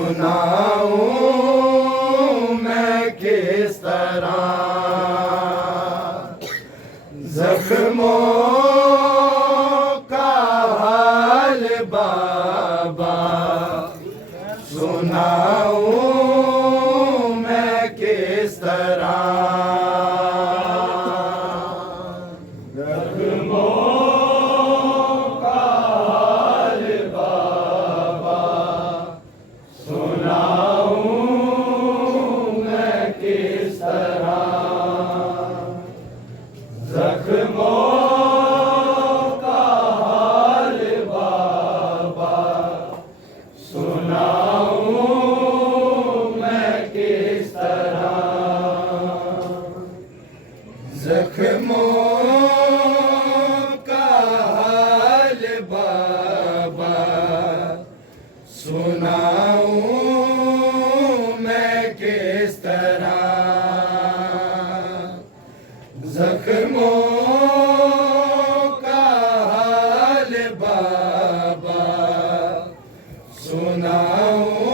सुनाऊं मैं किस तरह जख्मों का हाल बाबा, सुनाऊं मैं किस तरह जख्मों का हाल बाबा, सुनाऊं मैं किस तरह जख्मों का हाल बाबा, सुनाऊं मैं किस तरह जख्मों का हाल बाबा, सुनाऊं मैं किस तरह जख्मों का हाल बाबा, सुनाऊं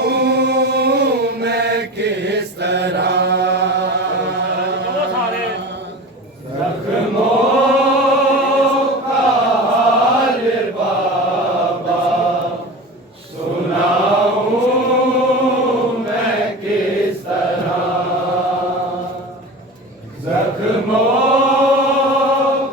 मैं किस तरह जख्मों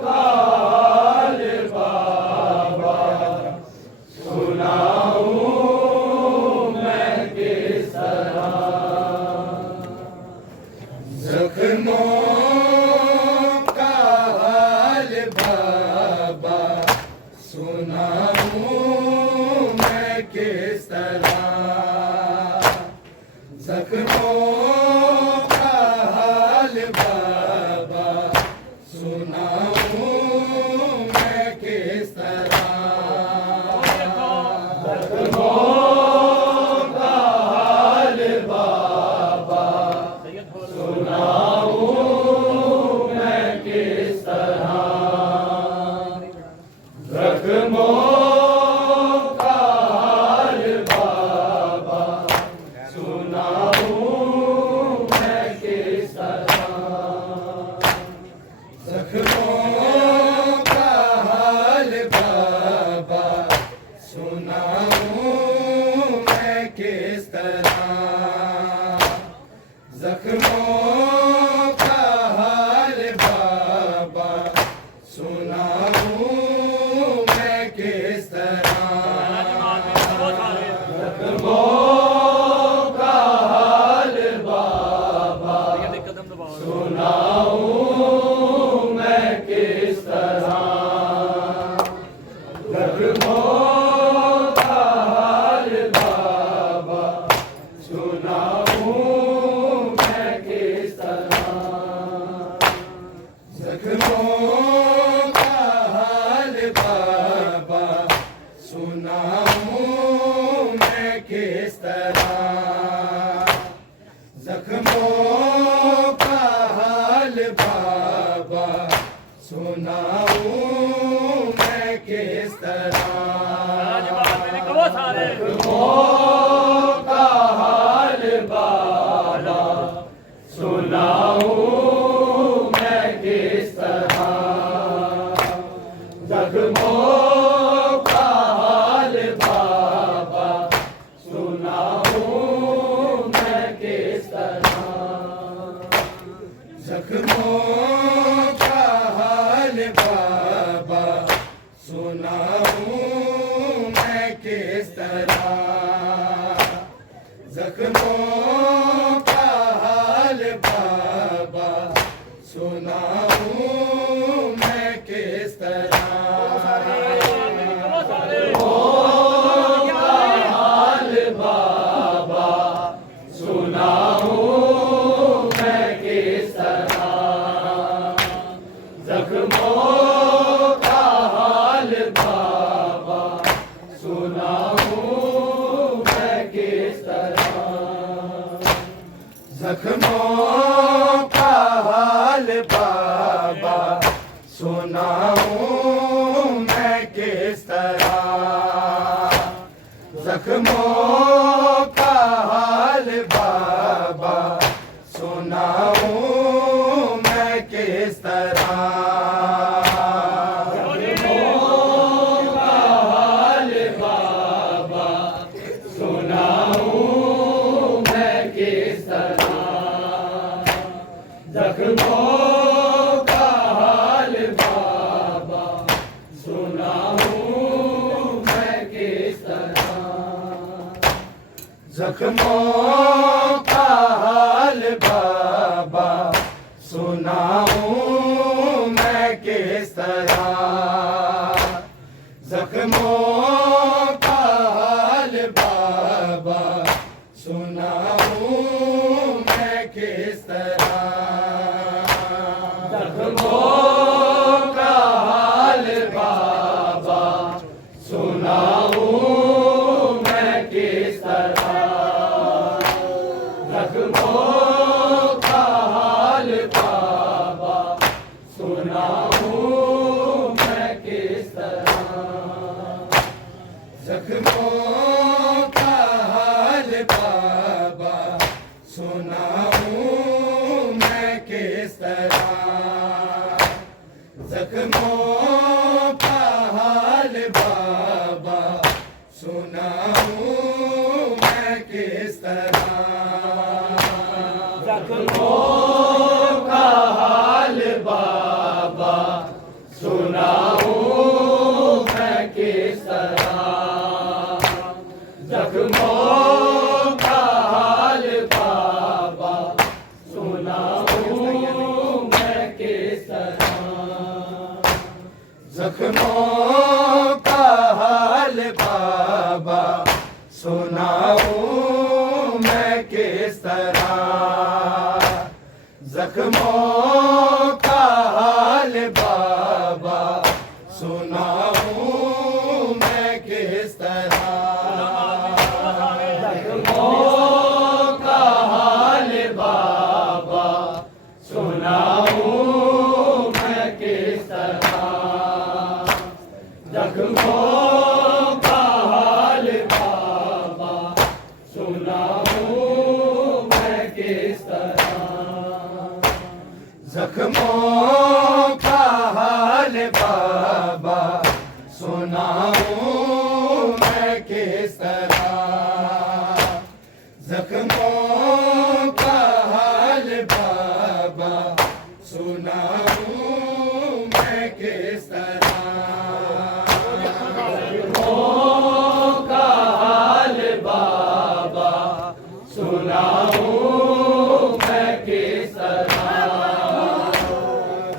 का हाल बाबा, सुनाऊं मैं किस तरह जख्मों का हाल बाबा, सुनाऊं मैं किस तरह जख्मों का हाल बाबा, सुनाऊं जख्मों का हाल बाबा, सुनाऊं मैं किस तरह जख्मों का हाल बाबा, सुनाऊं मैं किस तरह जख्मों का हाल बाबा, सुनाऊं जख्मों का हाल बाबा, सुनाऊं मैं किस तरह जख्मों का हाल बाबा, सुनाऊं मैं किस तरह जख्मों का हाल बाबा, सुनाऊं मैं किस तरह जख्मों का हाल बाबा, सुनाऊं मैं किस तरह जख्मों का हाल बाबा, सुनाऊं मैं किस तरह जख्मों का जख्मों का हाल बाबा सुनाऊं मैं किस तरह। जख्मों का हाल बाबा सुनाऊं मैं किस तरह। जख्मों का हाल बाबा सुनाऊं मैं किस तरह। जख्मों का हाल बाबा सुनाऊं मैं किस तरह। जख्मों का हाल बाबा सुनाऊं मैं किस तरह। जख्मों का हाल बाबा सुनाऊं मैं किस तरह। जख्मों का हाल बाबा सुनाऊं मैं किस तरह। जख्मों का हाल बाबा सुनाऊं मैं किस तरह। जख्मों का हाल बाबा सुनाऊं मैं किस तरह। जख्मों का हाल बाबा सुनाऊं मैं किस तरह। जख्मों का हाल बाबा सुनाऊं मैं किस तरह। जख्मों का हाल बाबा सुनाऊं मैं किस तरह। जख्मों का हाल बाबा सुनाऊं मैं किस तरह। जख्मों का हाल बाबा सुनाऊं मैं किस तरह। जख्मों का हाल बाबा सुनाऊं मैं किस तरह। जख्मों का हाल बाबा सुनाऊं मैं किस तरह।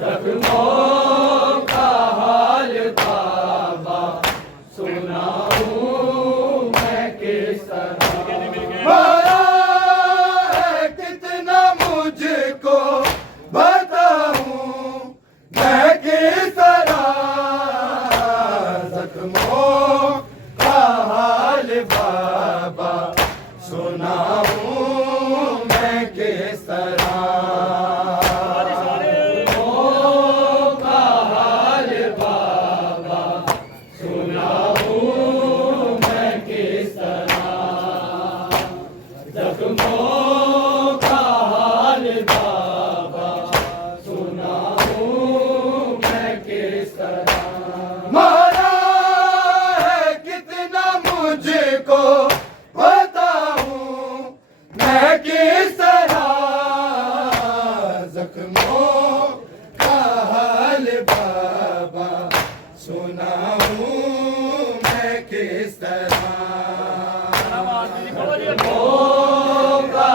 जख्मों का हाल बाबा सुनाऊं मैं किस तरह। मारा है कितना मुझको बताऊं मैं किस तरह। जख्मों का हाल बाबा सुनाऊं मैं किस तरह। जख्मों का हाल बाबा सुनाऊं मैं किस तरह। जख्मों का हाल बाबा सुनाऊं मैं किस तरह। मारा है कितना मुझको बताऊं मैं किस तरह। जख्मों का हाल बाबा सुनाऊं मैं किस तरह। जख्मों का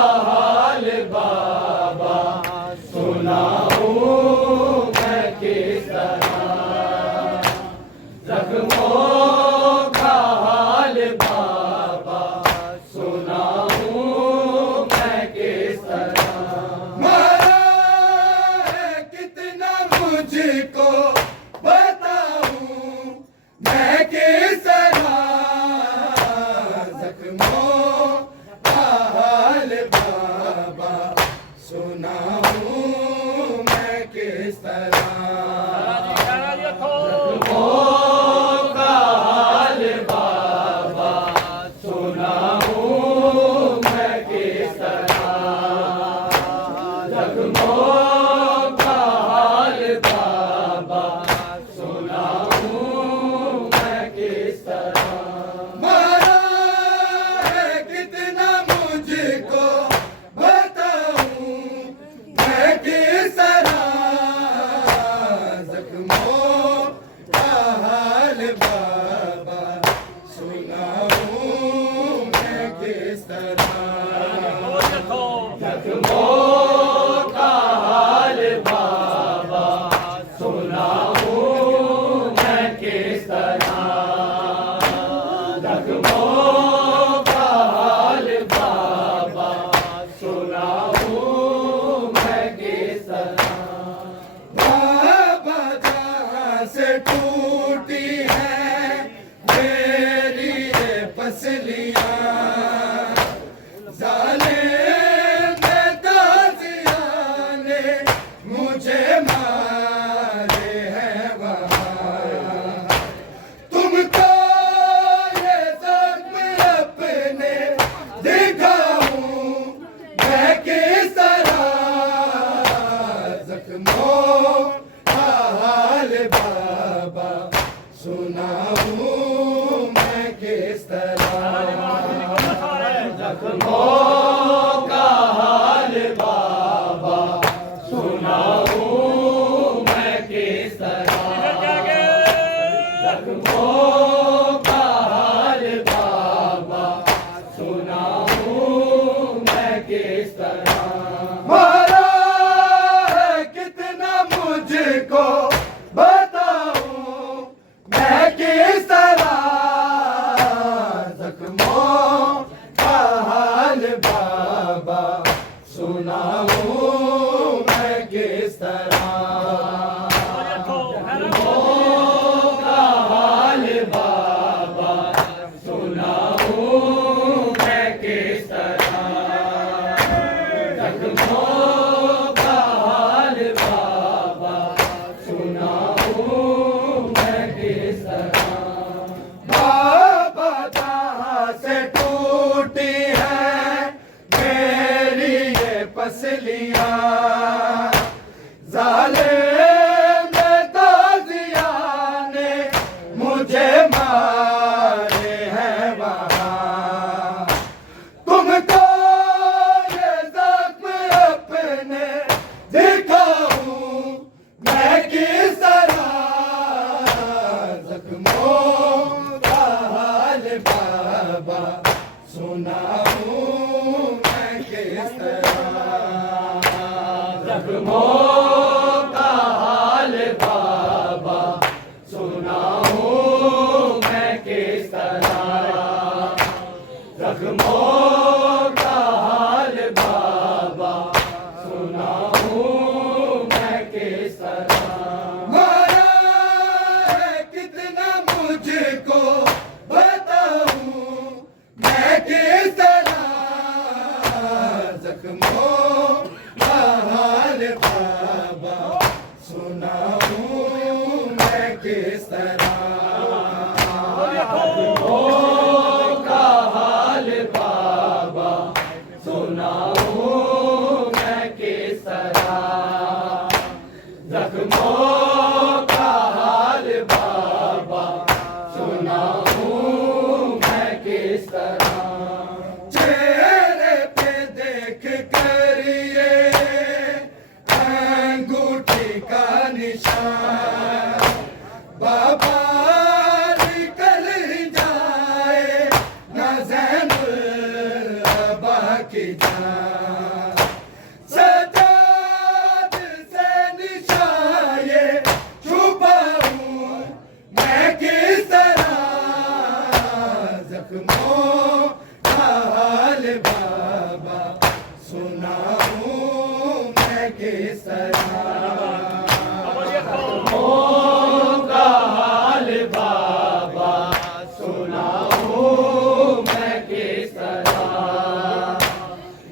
जख्मों का हाल बाबा सुनाऊं मैं किस तरह, जख्मों का हाल बाबा सुनाऊं मैं किस तरह। बाबा जहाँ से टूटी है मेरी ये पसलियाँ, जालिम ताज़ियाँ ने मुझे मारे हैं वहाँ। तुमको ये ज़ख्म अपने दिखाऊं मैं किस तरह, ज़ख्मों का हाल बाबा सुनाऊं मैं किस तरह, जख्मों का हाल बाबा सुनाऊं मैं किस तरह, जख्मों का हाल बाबा सुनाऊं मैं किस तरह। मारा है कितना मुझको बताऊं मैं किस तरह, जख्मों का हाल बाबा सुनाऊं मैं किस तरह, जख्मों का हाल बाबा सुनाऊं मैं किस तरह, जख्मों का हाल बाबा सुनाऊं मैं किस तरह। बाबा जहाँ से टूटी है मेरी ये पसलियाँ, जालिम ताज़ियाँ ने मुझे मारे हैं वहाँ। तुमको ये ज़ख्म अपने दिखाऊं मैं किस तरह, ज़ख्मों का हाल बाबा सुनाऊं मैं किस तरह, जख्मों का हाल बाबा सुनाऊं मैं किस तरह, जख्मों का हाल बाबा सुनाऊं मैं किस तरह। मारा है कितना मुझको बताऊं मैं किस तरह, जख्मों का हाल बाबा सुनाऊं मैं किस तरह, जख्मों का हाल बाबा सुनाऊं मैं किस तरह, जख्मों का हाल बाबा सुनाऊं मैं किस तरह। चेहरे पे देख कर ये अंगूठी का निशान बाबा निकल जाए ना ज़ैनुल अबा की जान, सजाद से निशान ये छुपाऊं मैं किस तरह, जख्मों का हाल बाबा सुनाऊं मैं किस तरह, जख्मों का हाल बाबा सुनाऊं मैं किस तरह,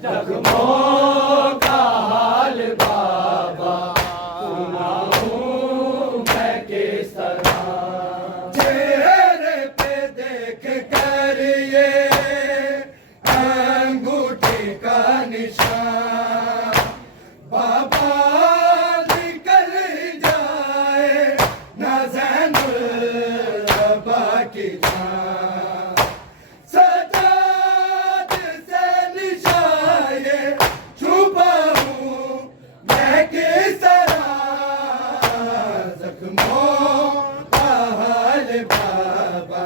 जख्मों का हाल बाबा सुनाऊं मैं किस तरह। चेहरे पे देख कर ये अंगूठी का निशान बाबा निकल जाए ना ज़ैनुल अबा की जान, सजाद से निशान ये छुपाऊं मैं किस तरह, जख्मों का हाल बाबा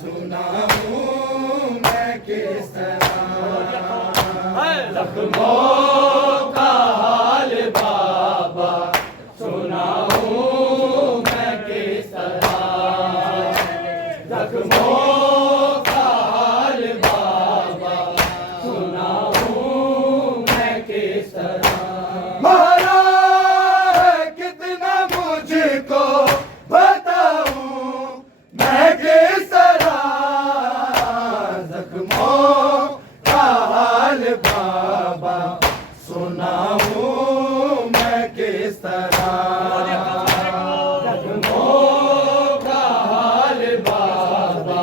सुनाऊं मैं किस तरह। जख्मों का हाल बाबा सुनाऊं मैं किस तरह, जख्मों का हाल बाबा सुनाऊं मैं किस तरह। मारा है कितना मुझको बताऊं मैं किस तरह, जख्मों का हाल बाबा सुनाऊं मैं किस तरह, जख्मों का हाल बाबा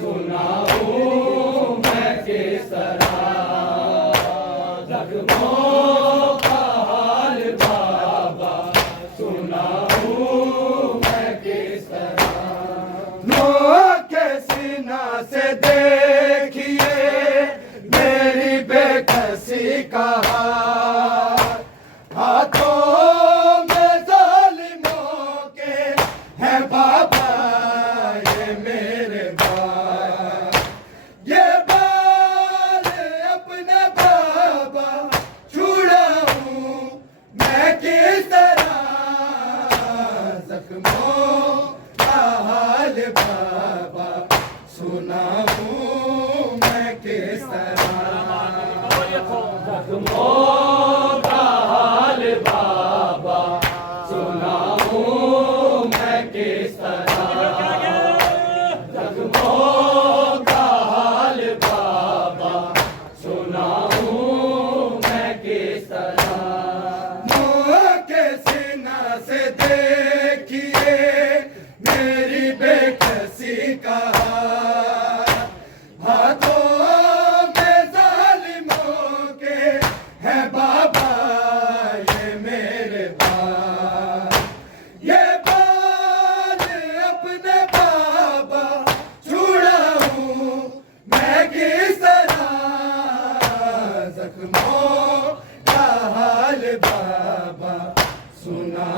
सुनाऊं मैं किस तरह, जख्मों का हाल बाबा सुनाऊं मैं किस तरह। नोह के सीना से देखिए मेरी बेकसी का हाल, हाथों में जालिमों के हैं बाबा ये मेरे बाल, ये बाल अपने बाबा छुड़ाऊं मैं किस तरह, जख्मों का हाल बाबा सुनाऊं मैं किस तरह, जख्मों का हाल बाबा सुनाऊं मैं किस तरह, जख्मों का हाल बाबा सुनाऊं मैं किस तरह। नोह के सीना से देखिए मेरी बेकसी का हाल, हाथों में जालिमों के हैं बाबा ये मेरे बाल, ये बाल अपने बाबा छुड़ाऊं मैं किस तरह, जख्मों का हाल बाबा सुना